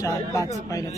चार पाच पाहिलं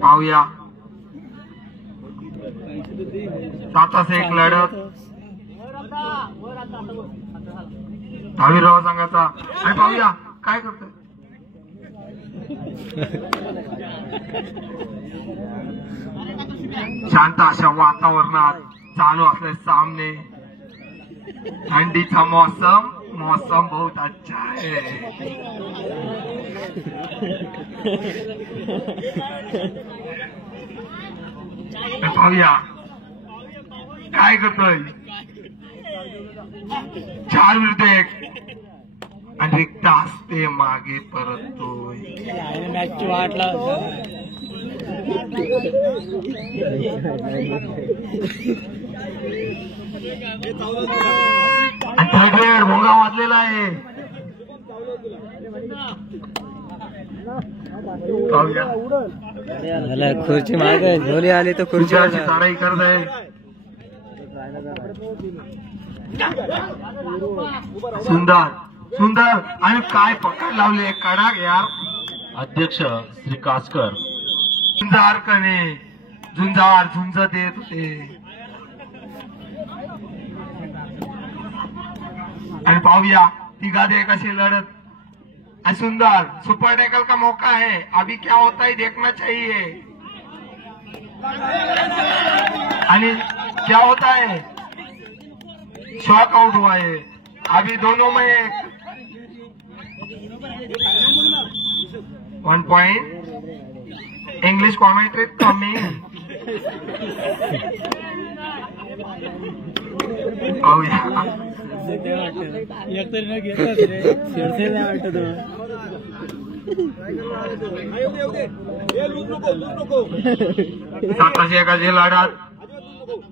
पाहूया 7 एक लढत दहावीराव संघाचा आणि पाहूया काय करतोय शांत अशा वातावरणात चालू असले सामने ठंडीचा मौसम बहुत अच्छा है पाहूया काय करतोय 4 विरुद्ध 1 आणि एक तास ते मागे परततोय मॅच वाटला आणि भोंगा वाजलेला आहे खुर्ची मागे झोली आली तर खुर्चीची साराई करत आहे सुंदर सुंदर आणि काय पकड लावले कडा यार अध्यक्ष श्री कासकर झुंजार कणे झुंजार झुंजत येत होते आणि पाहूया तिघादे कशी लढत सुंदर सुपर टैकल का मौका है अभी क्या होता है देखना चाहिए आणि क्या होता है शॉक आउट हुआ है अभी दोनों में 1 पॉइंट इंग्लिश कॉमेंट्री कमिंग एकतरी न घेतच रे शिरसे नाही वाटत साताशे एकाची लढत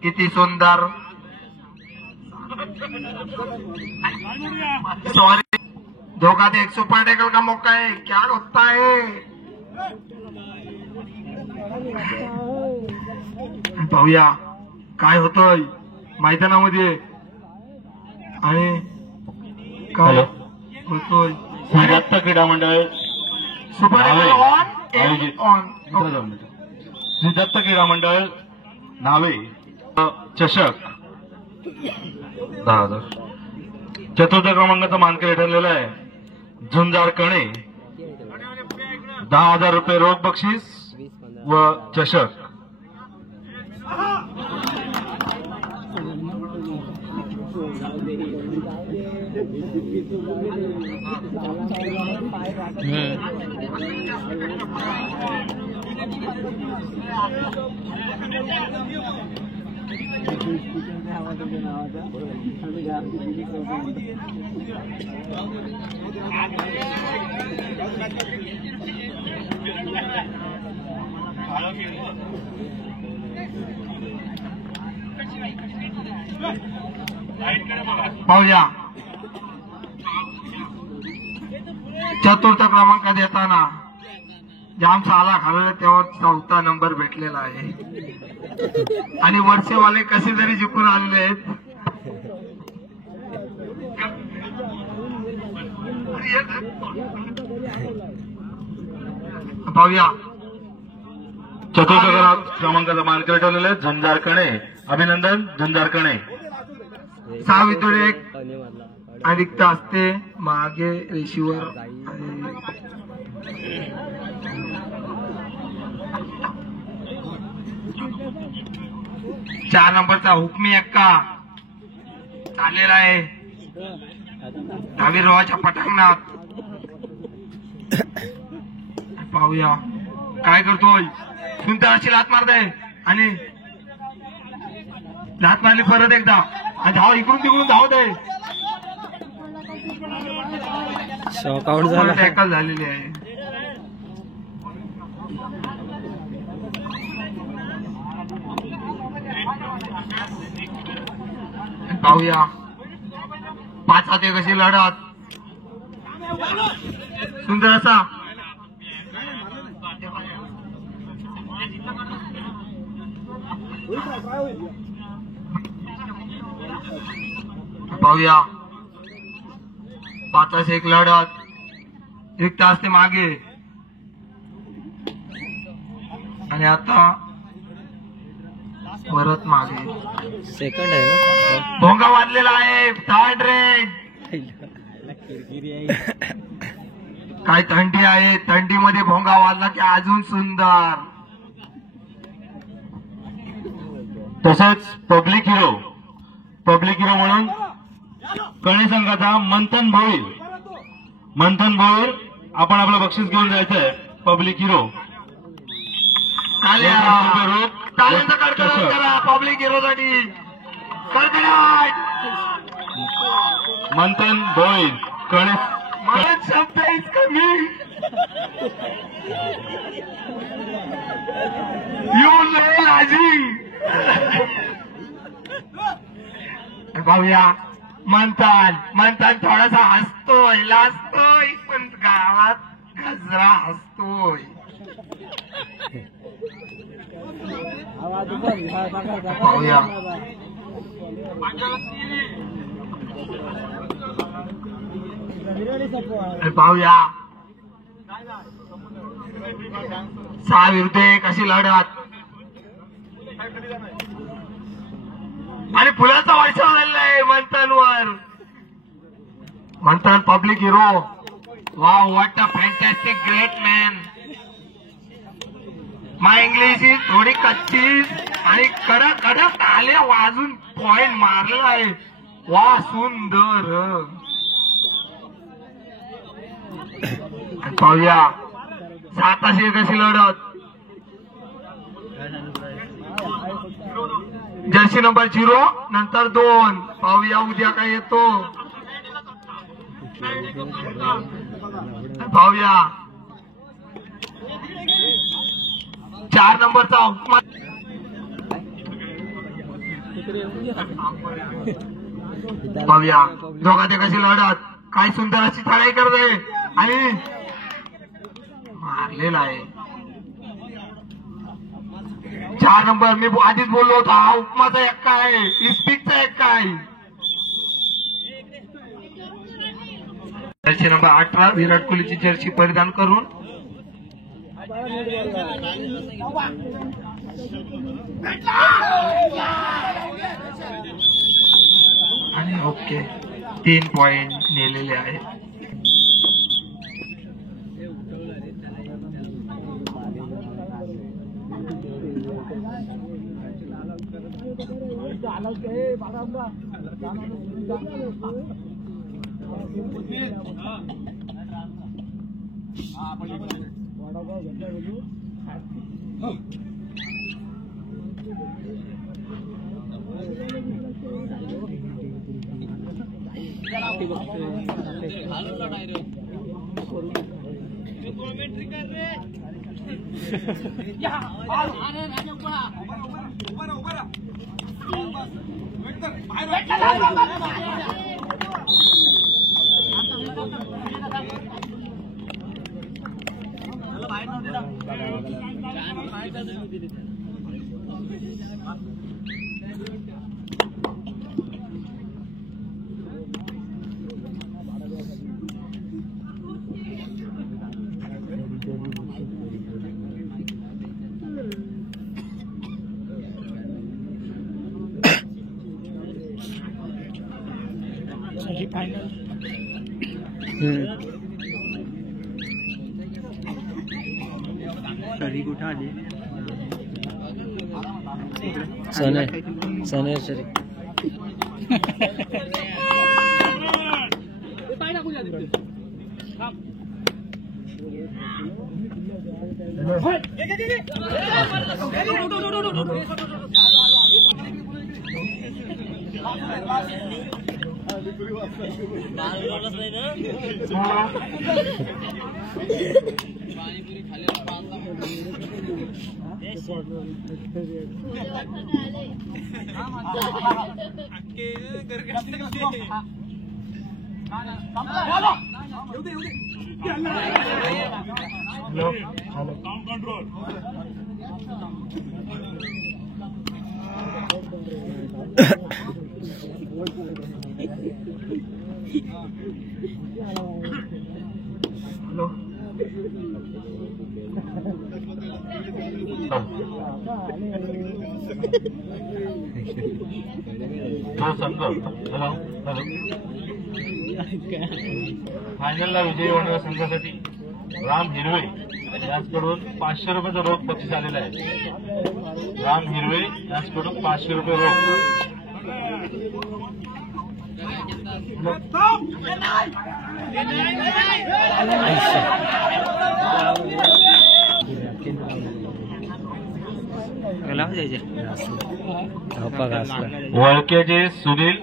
किती सुंदर सॉरी दोघात एक सुपर टैकल का मौका है क्या होता है पाहूया काय होतोय मैदानामध्ये आणि काय होतोय श्रीदत्त क्रीडा मंडळ सुपर श्रीदत्त क्रीडा मंडळ नावे चषक 10,000 चतुर्थ क्रमांकाचा मानकरी ठरलेला आहे झुंजार कणे 10,000 रुपये रोख बक्षीस व चषक. पाहूया चतुर्थ क्रमांक देताना जाम साला खाल्ला तेव्हा 4था नंबर भेटलेला आहे आणि वर्षेवाले कसे तरी जिंकून आलेले आहेत. पाहूया चतुर्थ क्रमांकाचा मानकरी ठरलेले झंजार कणे. अभिनंदन झंजार कणे. 6 वितोडे अधिकता असते मागे रेशीवर. 4 नंबरचा हुकमी एक्का चाललेला आहे दहावीरावाच्या पटांगणात. पाहूया काय करतोय. सुंदर अशी लात मारताय आणि लात मारली परत एकदा आणि धाव इकडून तिकडून धावत आहे. टॅकल झालेली आहे. पाहूया 5-1 कशी लढत. सुंदर असा पाहूया 5-1 लढत. रिक्त असते मागे आणि आता परत मागे. सेकंड आहे ना. भोंगा वाजलेला आहे. 3rd red. काय थंडी आहे. थंडीमध्ये भोंगा वाजला की अजून सुंदर. तसेच पब्लिक हिरो म्हणून कणे संघाचा मंथन भोईर आपण आपलं बक्षीस घेऊन जायचंय. पब्लिक हिरो टाळ्यांचा कडकडाट करा पब्लिक हिरोसाठी. कडकडाट. मंथन भोईर कणे. मला शब्द कमी. यू लय लाजी. पाहूया मंथन थोडासा हसतोय लाजतोय पण गावात गजरा हसतोय. पाहूया पाहूया 6 विरुद्ध 1 अशी लढत आणि फुलाचा वर्षाव झालेला आहे मंथनवर. Manthan public hero. Wow what a fantastic great man. My English is थोडी कच्ची आणि कडक आल्या वाजून पॉइंट मारला आहे. वा सुंदर. पाहूया 7-1 कशी लढत. जर्सी नंबर 0 नंतर 2. पाहूया उद्या काय येतो. पाहूया 4 नंबरचा हुकमा. पाहूया दोघांचे कशी लढत. काय सुंदर अशी चढाई करत आहे आणि मारलेला आहे. 4 नंबर मी आधीच बोललो होता हा उपमाचा एक्का आहे. इस्पिकचा एक्का आहे. जर्सी नंबर 18 विराट कोहलीची जर्सी परिधान करून आणि ओके 3 पॉइंट नेलेले आहेत. कधी कुठं आली सनेश्वरी फायनलला विजयी होणाऱ्या संघासाठी राम हिरवे यांच्याकडून 500 रुपयाचा रोख बक्षीस आलेला आहे. राम हिरवे यांच्याकडून 500 रुपये रोख. वळकेचे सुनील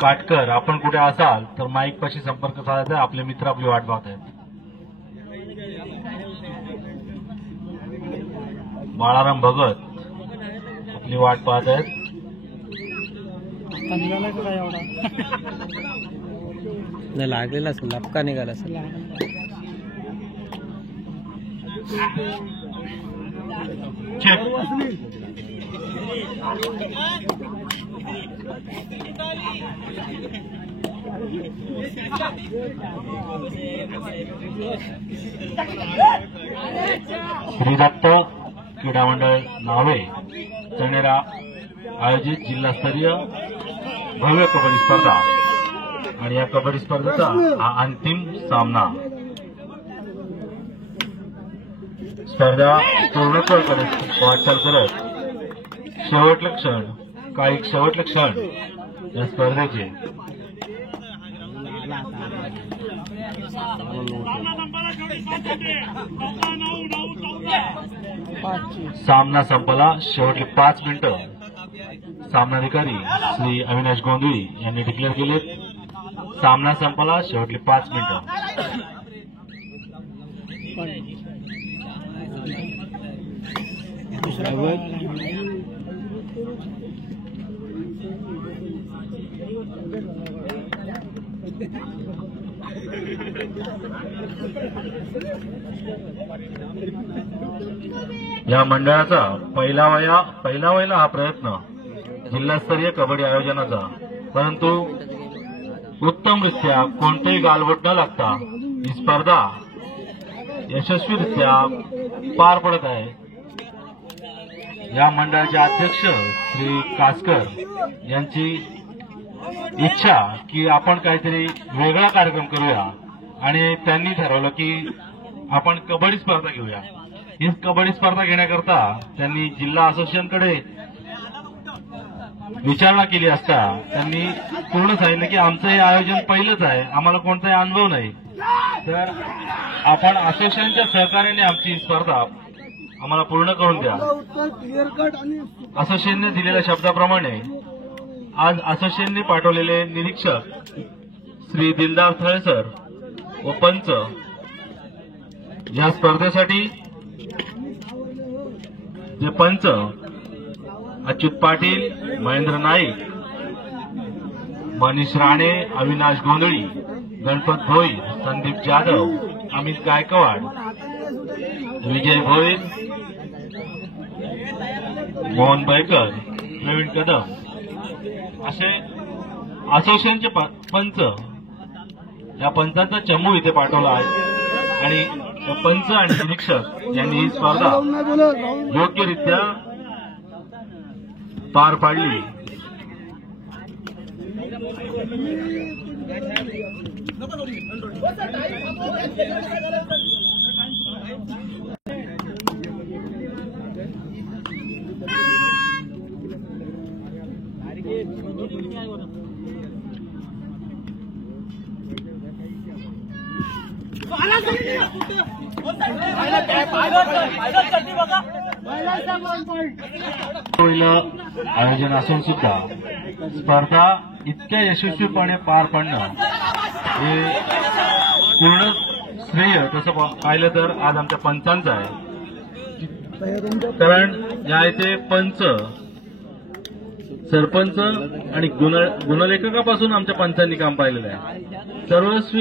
काटकर, आपण कुठे असाल तर माईक पाशी संपर्क साधायचा. आपले मित्र आपली वाट पाहत आहेत. बाळाराम भगत आपली वाट पाहत आहेत. लागलेला असेल, लपका निघाला असेल. श्री दत्त क्रीडा मंडळ नावे चणेरा आयोजित जिल्हास्तरीय भव्य कबड्डी स्पर्धा आणि या कबड्डी स्पर्धेचा हा अंतिम सामना. स्पर्धा पूर्णत्वाकडे वाटचाल करत शेवटले क्षण या स्पर्धेचे सामना संपला. शेवटले 5 मिनिटं सामनाधिकारी श्री अविनाश गोंधळी यांनी डिक्लेअर केले. सामना संपला. शेवटले 5 मिनिटं. या मंडळाचा पहिला वहिला हा प्रयत्न जिल्हास्तरीय कबड्डी आयोजनाचा, परंतु उत्तमरित्या कोणतेही गालबोट न लागता ही स्पर्धा यशस्वीरित्या पार पडत आहे. या मंडळाचे अध्यक्ष श्री कासकर यांची इच्छा की आपण काहीतरी वेगळा कार्यक्रम करूया आणि त्यांनी ठरवलं की आपण कबड्डी स्पर्धा घेऊया. ही कबड्डी स्पर्धा घेण्याकरता त्यांनी जिल्हा असोसिएशनकडे विचारणा केली असता त्यांनी पूर्ण सांगितलं की आमचं हे आयोजन पहिलंच आहे, आम्हाला कोणताही अनुभव नाही. तर आपण असोसिएशनच्या सहकार्याने आमची स्पर्धा आम्हाला पूर्ण करून द्या. असोसिएशनने दिलेल्या शब्दाप्रमाणे आज असोसिएशनने पाठवलेले निरीक्षक श्री दिलदार थळे सर व पंच या स्पर्धेसाठी जे पंच अच्युत पाटील, महेंद्र नाईक, मनीष राणे, अविनाश गोंधळी, गणपत भोईर, संदीप जाधव, अमित गायकवाड, विजय भोईर, मोहन बैकर, प्रवीण कदम असे असोसिएशनचे पंच, या पंचांचा चमू इथे पाठवला आहे आणि पंच आणि निरीक्षक यांनी ही स्पर्धा योग्यरित्या पार पाडली. आयोजन असून सुद्धा स्पर्धा इतक्या यशस्वीपणे पार पाडणं हे पूर्ण श्रेय तसं पाहिलं तर आज आमच्या पंचांचं आहे. कारण या इथे पंच, सरपंच आणि गुणलेखकापासून आमच्या पंचांनी काम पाहिलेलं आहे. सर्वस्वी